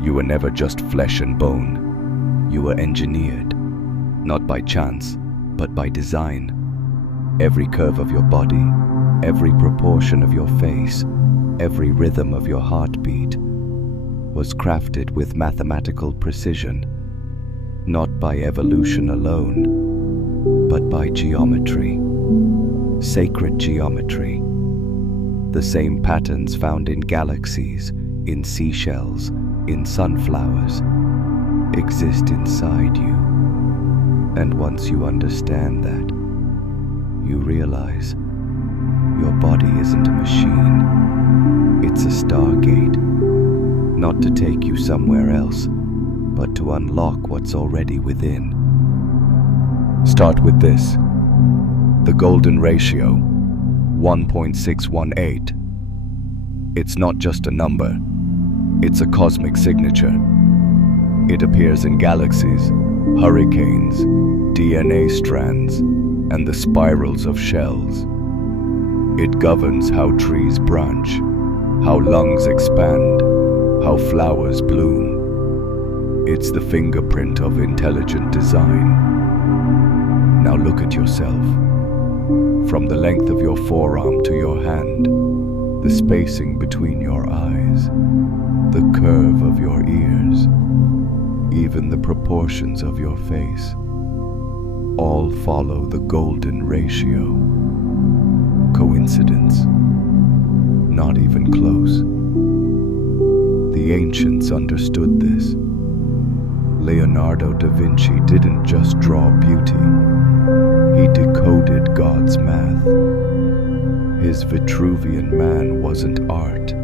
You were never just flesh and bone. You were engineered, not by chance, but by design. Every curve of your body, every proportion of your face, every rhythm of your heartbeat was crafted with mathematical precision, not by evolution alone, but by geometry, sacred geometry. The same patterns found in galaxies, in seashells, in sunflowers, exist inside you. And once you understand that, you realize your body isn't a machine. It's a Stargate, not to take you somewhere else, but to unlock what's already within. Start with this. The golden ratio, 1.618. It's not just a number, it's a cosmic signature. It appears in galaxies, hurricanes, DNA strands, and the spirals of shells. It governs how trees branch, how lungs expand, how flowers bloom. It's the fingerprint of intelligent design. Now look at yourself. From the length of your forearm to your hand, the spacing between your eyes, the curve of your ears, even the proportions of your face, all follow the golden ratio. Coincidence? Not even close. The ancients understood this. Leonardo da Vinci didn't just draw beauty, he decoded God's math. His Vitruvian Man wasn't art,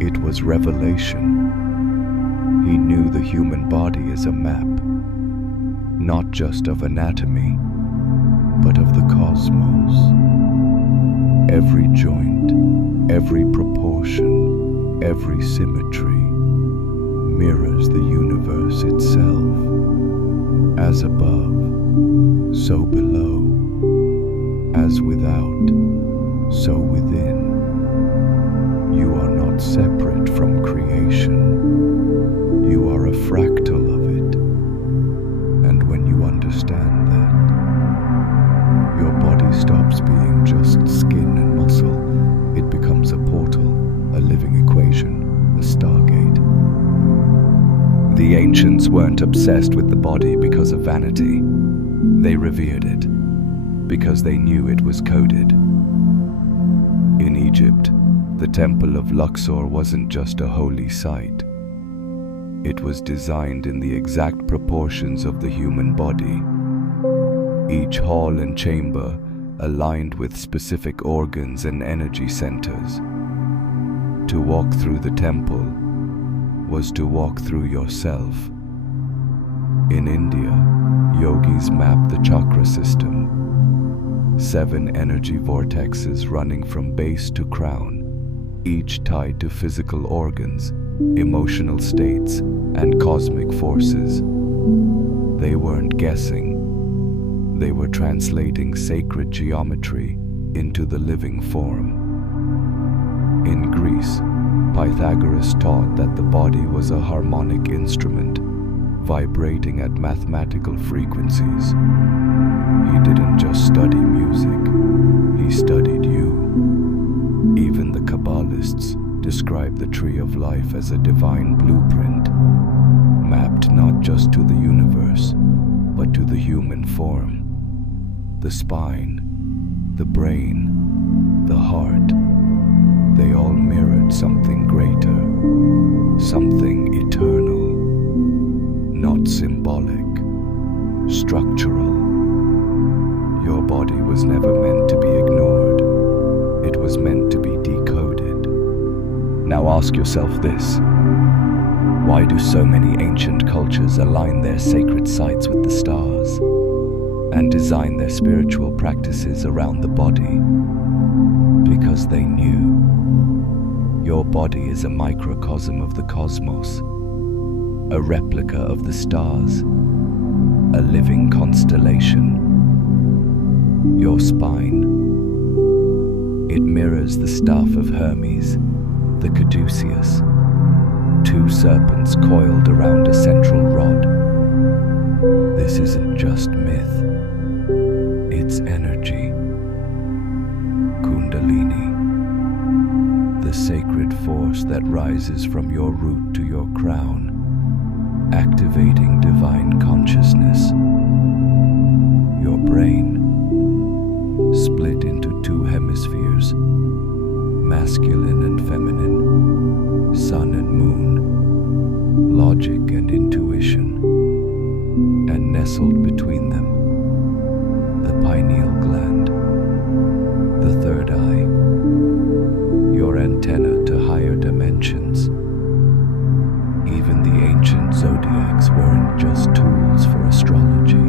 it was revelation. He knew the human body as a map, not just of anatomy, but of the cosmos. Every joint, every proportion, every symmetry mirrors the universe itself. As above, so below. As without, so within. You are not separate from creation. You are a fractal of it. And when you understand that, your body stops being just skin and muscle. It becomes a portal, a living equation, a Stargate. The ancients weren't obsessed with the body because of vanity. They revered it because they knew it was coded. In Egypt, the Temple of Luxor wasn't just a holy site. It was designed in the exact proportions of the human body. Each hall and chamber aligned with specific organs and energy centers. To walk through the temple was to walk through yourself. In India, yogis map the chakra system, 7 energy vortexes running from base to crown, each tied to physical organs, emotional states, and cosmic forces. They weren't guessing. They were translating sacred geometry into the living form. In Greece, Pythagoras taught that the body was a harmonic instrument, vibrating at mathematical frequencies. He didn't just study music, he studied you. Even the Kabbalists describe the tree of life as a divine blueprint, mapped not just to the universe, but to the human form. The spine, the brain, the heart, they all mirrored something greater, something eternal, not symbolic, structural. Your body was never meant to be ignored. It was meant to be decoded. Now ask yourself this. Why do so many ancient cultures align their sacred sites with the stars and design their spiritual practices around the body? Because they knew your body is a microcosm of the cosmos, a replica of the stars, a living constellation. Your spine, it mirrors the staff of Hermes, the caduceus, two serpents coiled around a central rod. This isn't just myth, it's energy. Kundalini, the sacred force that rises from your root to your crown, activating divine consciousness. Your brain, split into two hemispheres, masculine and feminine, sun and moon, logic and intuition, and nestled between them, the pineal gland, the third eye, your antenna to higher dimensions. Even the ancient zodiacs weren't just tools for astrology.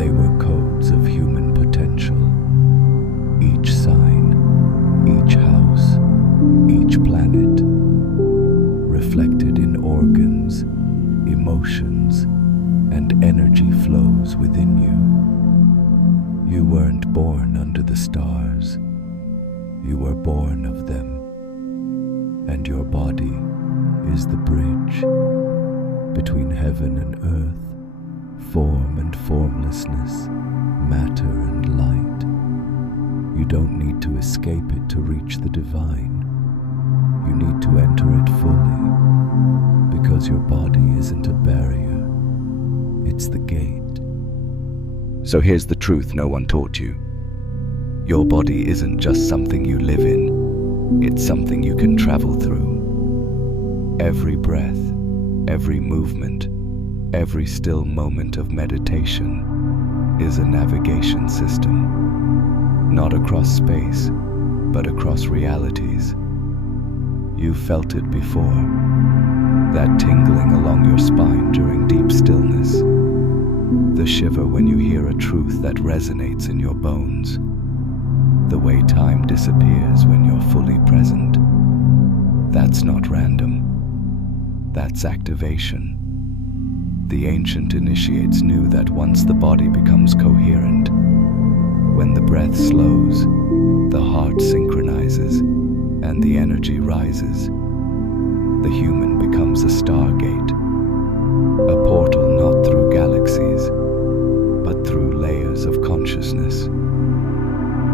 They were codes of human potential. Each sign, each house, each planet, reflected in organs, emotions, and energy flows within you. You weren't born under the stars. You were born of them. And your body is the bridge between heaven and earth, form and formlessness, matter and light. You don't need to escape it to reach the divine. You need to enter it fully, because your body isn't a barrier, it's the gate. So here's the truth no one taught you. Your body isn't just something you live in, it's something you can travel through. Every breath, every movement, every still moment of meditation is a navigation system, not across space, but across realities. You felt it before, that tingling along your spine during deep stillness, the shiver when you hear a truth that resonates in your bones, the way time disappears when you're fully present. That's not random. That's activation. The ancient initiates knew that once the body becomes coherent, when the breath slows, the heart synchronizes, and the energy rises, the human becomes a stargate, a portal not through galaxies, but through layers of consciousness.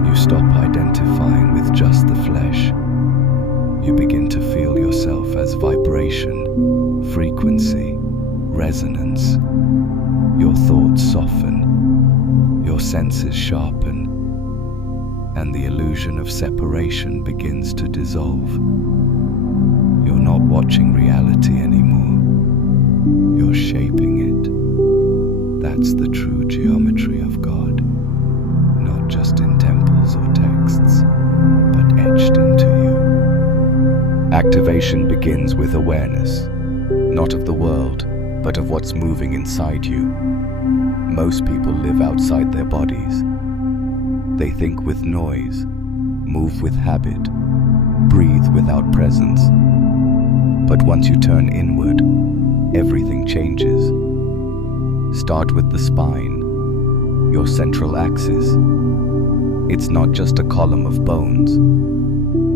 You stop identifying with just the flesh. You begin to feel yourself as vibration, frequency, resonance. Your thoughts soften, your senses sharpen, and the illusion of separation begins to dissolve. You're not watching reality anymore. You're shaping it. That's the true geometry of God, not just in temples or texts, but etched into you. Activation begins with awareness, not of the world, but of what's moving inside you. Most people live outside their bodies. They think with noise, move with habit, breathe without presence. But once you turn inward, everything changes. Start with the spine, your central axis. It's not just a column of bones.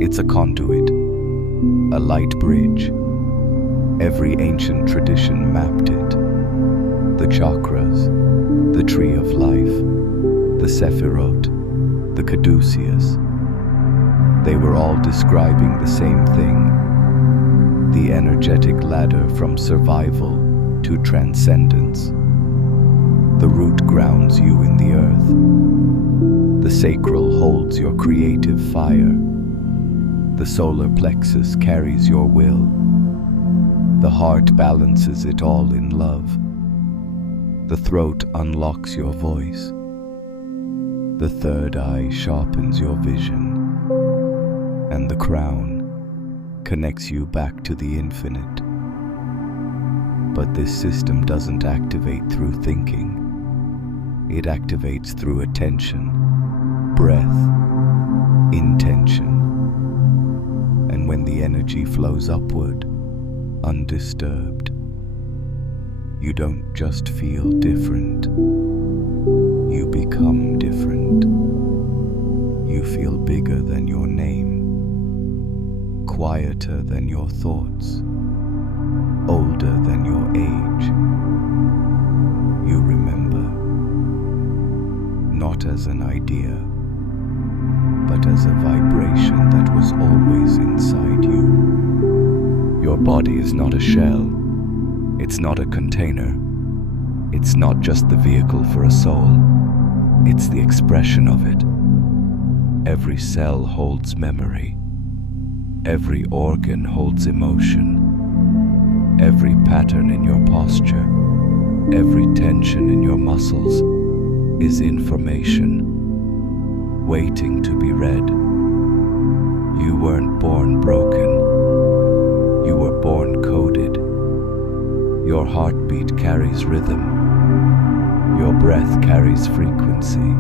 It's a conduit, a light bridge. Every ancient tradition mapped it. The chakras, the tree of life, the Sephirot, the caduceus. They were all describing the same thing. The energetic ladder from survival to transcendence. The root grounds you in the earth. The sacral holds your creative fire. The solar plexus carries your will. The heart balances it all in love. The throat unlocks your voice. The third eye sharpens your vision. And the crown connects you back to the infinite. But this system doesn't activate through thinking. It activates through attention, breath, intention. And when the energy flows upward, undisturbed, you don't just feel different. You become different. You feel bigger than your name, quieter than your thoughts, older than your age. You remember, not as an idea, but as a vibration that was always inside you. Your body is not a shell. It's not a container. It's not just the vehicle for a soul. It's the expression of it. Every cell holds memory. Every organ holds emotion. Every pattern in your posture, every tension in your muscles is information waiting to be read. You weren't born broken. You were born coded. Your heartbeat carries rhythm. Your breath carries frequency.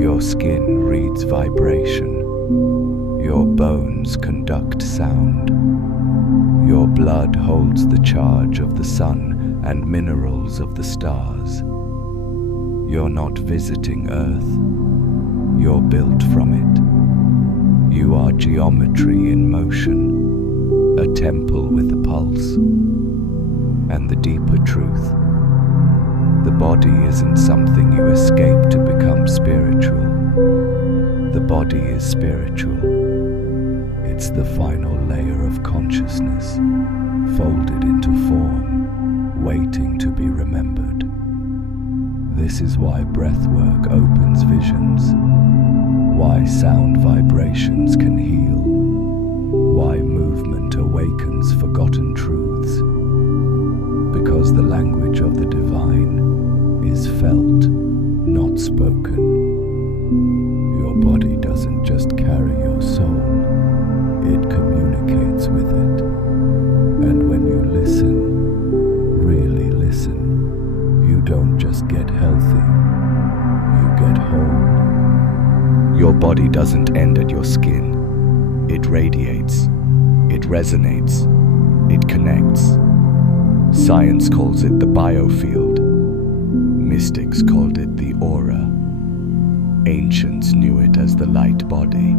Your skin reads vibration. Your bones conduct sound. Your blood holds the charge of the sun and minerals of the stars. You're not visiting Earth. You're built from it. You are geometry in motion, a temple with a pulse. And the deeper truth, the body isn't something you escape to become spiritual. The body is spiritual. It's the final layer of consciousness, folded into form, waiting to be remembered. This is why breathwork opens visions, why sound vibrations can heal, why movement awakens forgotten truths. Because the language of the divine is felt, not spoken. Your body doesn't just carry your soul, it communicates with it. And when you listen, really listen, you don't just get healthy, you get whole. Your body doesn't end at your skin. It radiates, it resonates, it connects. Science calls it the biofield. Mystics called it the aura. Ancients knew it as the light body,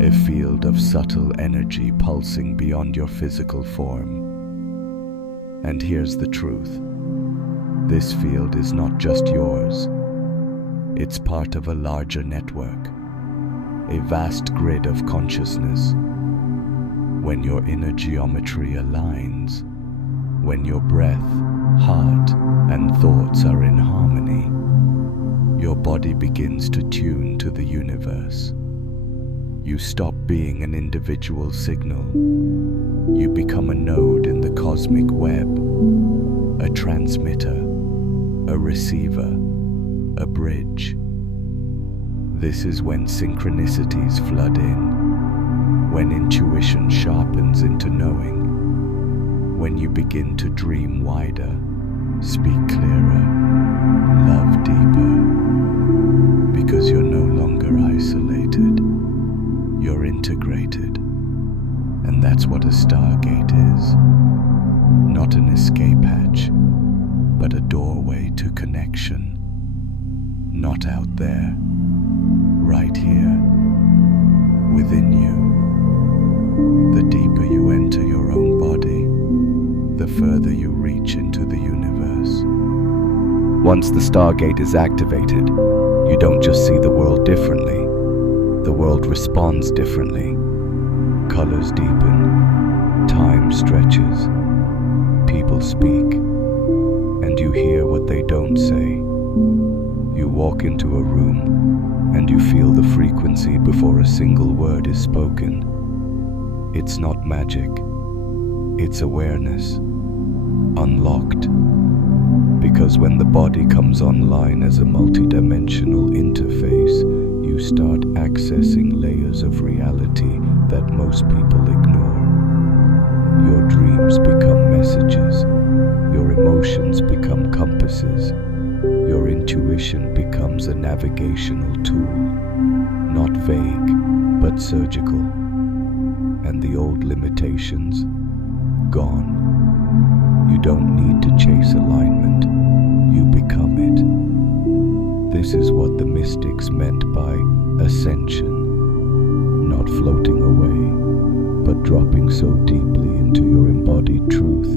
a field of subtle energy pulsing beyond your physical form. And here's the truth. This field is not just yours. It's part of a larger network, a vast grid of consciousness. When your inner geometry aligns, when your breath, heart, and thoughts are in harmony, your body begins to tune to the universe. You stop being an individual signal. You become a node in the cosmic web, a transmitter, a receiver, a bridge. This is when synchronicities flood in, when intuition sharpens into knowing, when you begin to dream wider, speak clearer, love deeper, because you're no longer isolated, you're integrated. And that's what a Stargate is. Not an escape hatch, but a doorway to connection. Not out there, right here, within you. The deeper you enter your own body, the further you reach into the universe. Once the Stargate is activated, you don't just see the world differently. The world responds differently. Colors deepen, time stretches, people speak, and you hear what they don't say. You walk into a room, and you feel the frequency before a single word is spoken. It's not magic, it's awareness, unlocked. Because when the body comes online as a multidimensional interface, you start accessing layers of reality that most people ignore. Your dreams become messages, your emotions become compasses, your intuition becomes a navigational tool, not vague, but surgical. And the old limitations, gone. You don't need to chase alignment, you become it. This is what the mystics meant by ascension, not floating away, but dropping so deeply into your embodied truth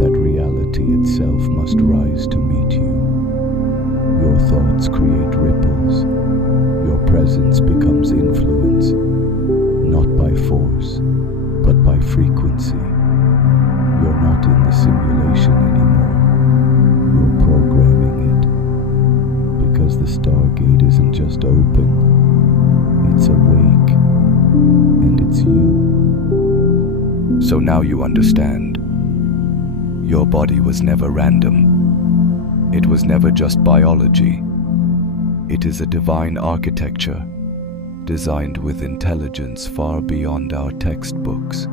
that reality itself must rise to meet you. Your thoughts create ripples. Your presence becomes influence, not by force, but by frequency. You're not in the simulation anymore. You're programming it. Because the Stargate isn't just open, it's awake, and it's you. So now you understand. Your body was never random. It was never just biology. It is a divine architecture, designed with intelligence far beyond our textbooks,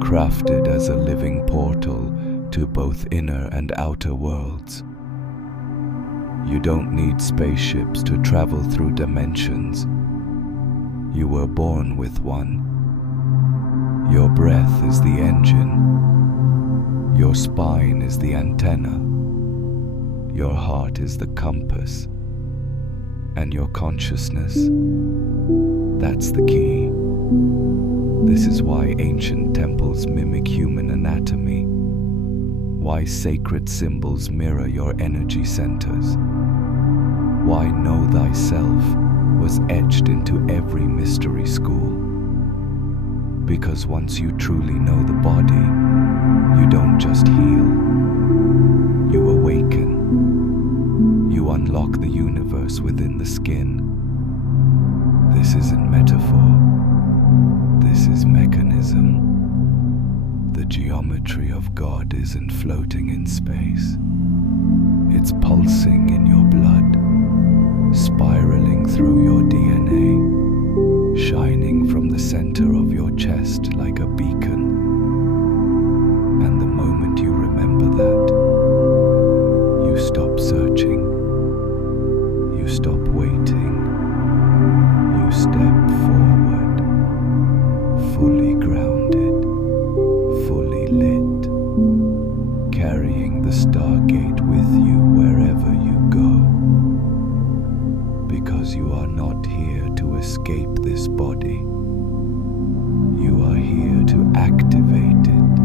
crafted as a living portal to both inner and outer worlds. You don't need spaceships to travel through dimensions. You were born with one. Your breath is the engine. Your spine is the antenna. Your heart is the compass. And your consciousness, that's the key. This is why ancient temples mimic human anatomy, why sacred symbols mirror your energy centers, why know thyself was etched into every mystery school. Because once you truly know the body, you don't just heal, you awaken. You unlock the universe within the skin. This isn't metaphor. This is mechanism. The geometry of God isn't floating in space. It's pulsing in your blood, spiraling through your DNA, shining from the center of your chest like a beacon. And the moment you remember that, you stop searching. You stop waiting. You step forward, fully grounded, fully lit, carrying the Stargate with you wherever you go. Because you are not here to escape this body. You are here to activate it.